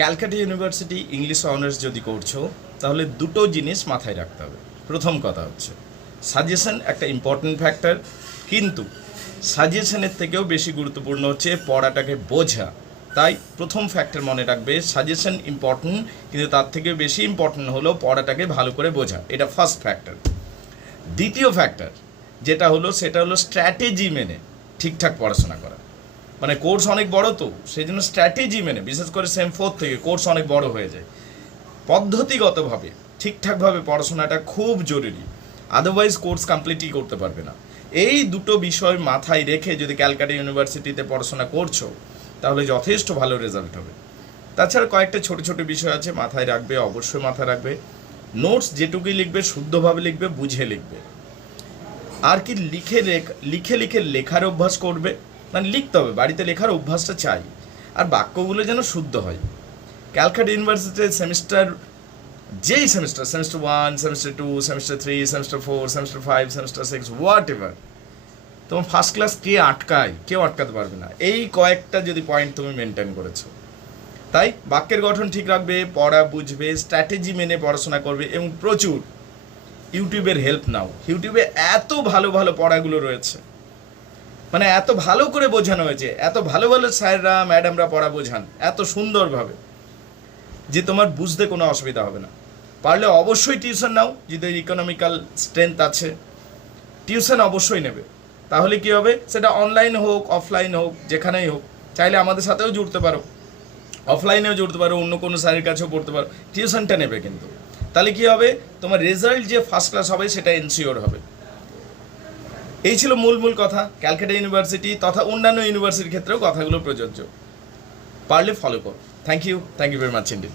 Calcutta university English honours যদি করছো তাহলে দুটো জিনিস মাথায় রাখতে হবে। প্রথম কথা হচ্ছে সাজেশন একটা ইম্পর্টেন্ট ফ্যাক্টর, কিন্তু সাজেশনের থেকেও বেশি গুরুত্বপূর্ণ হচ্ছে পড়াটাকে বোঝা। তাই প্রথম ফ্যাক্টর মনে রাখবে, সাজেশন ইম্পর্টেন্ট, কিন্তু তার থেকে বেশি ইম্পর্টেন্ট হলো পড়াটাকে ভালো করে বোঝা। এটা ফার্স্ট ফ্যাক্টর। দ্বিতীয় ফ্যাক্টর যেটা হলো সেটা হলো স্ট্র্যাটেজি মেনে ঠিকঠাক পড়াশোনা করা। মানে কোর্স অনেক বড়, তো সেই জন্য স্ট্র্যাটেজি মেনে, বিশেষ করে সেম 4 থেকে কোর্স অনেক বড় হয়ে যায়, পদ্ধতিগতভাবে ঠিকঠাকভাবে পড়াশোনাটা খুব জরুরি। আদারওয়াইজ কোর্স কমপ্লিটই করতে পারবে না। এই দুটো বিষয় মাথায় রেখে যদি ক্যালকাটা ইউনিভার্সিটিতে পড়াশোনা করছো তাহলে যথেষ্ট ভালো রেজাল্ট হবে। তাছাড়া কয়েকটা ছোট ছোট বিষয় আছে মাথায় রাখবে, অবশ্যই মাথায় রাখবে। নোটস যেটুকুই লিখবে শুদ্ধভাবে লিখবে, বুঝে লিখবে। আর কি লিখে লিখে লেখার অভ্যাস করবে, মানে লিখতে হবে, বাড়িতে লেখার অভ্যাসটা চাই। আর বাক্যগুলো যেন শুদ্ধ হয়। ক্যালকাটা ইউনিভার্সিটির যেই semester 1, semester 2, semester 3, semester 4, semester 5, semester 6, what ever, তোমার ফার্স্ট ক্লাস কেউ আটকাতে পারবে না, এই কয়েকটা যদি পয়েন্ট তুমি মেনটেন করেছো। তাই বাক্যের গঠন ঠিক রাখবে, পড়া বুঝবে, স্ট্র্যাটেজি মেনে পড়াশোনা করবে, এবং প্রচুর ইউটিউবের হেল্প নাও। ইউটিউবে এত ভালো ভালো পড়াগুলো রয়েছে, মানে এত ভালো করে বোঝানো হয়েছে, এত ভালো ভালো স্যাররা ম্যাডামরা পড়া বোঝান এত সুন্দরভাবে যে তোমার বুঝতে কোনো অসুবিধা হবে না। পারলে অবশ্যই টিউশন নাও, যদি ইকোনমিক্যাল স্ট্রেংথ আছে টিউশন অবশ্যই নেবে। তাহলে কি হবে, সেটা অনলাইন হোক অফলাইন হোক যেখানেই হোক, চাইলে আমাদের সাথেও জুড়তে পারো, অফলাইনেও জুড়তে পারো, অন্য কোনো স্যারের কাছেও পড়তে পারো, টিউশনটা নেবে কিন্তু। তাহলে কি হবে, তোমার রেজাল্ট যে ফার্স্ট ক্লাস হবে সেটা এনশিওর হবে। এই ছিল মূল কথা। ক্যালকাটা ইউনিভার্সিটি তথা অন্যান্য ইউনিভার্সিটির ক্ষেত্রেও কথাগুলো প্রযোজ্য। পারলে ফলো করো। Thank you very much indeed.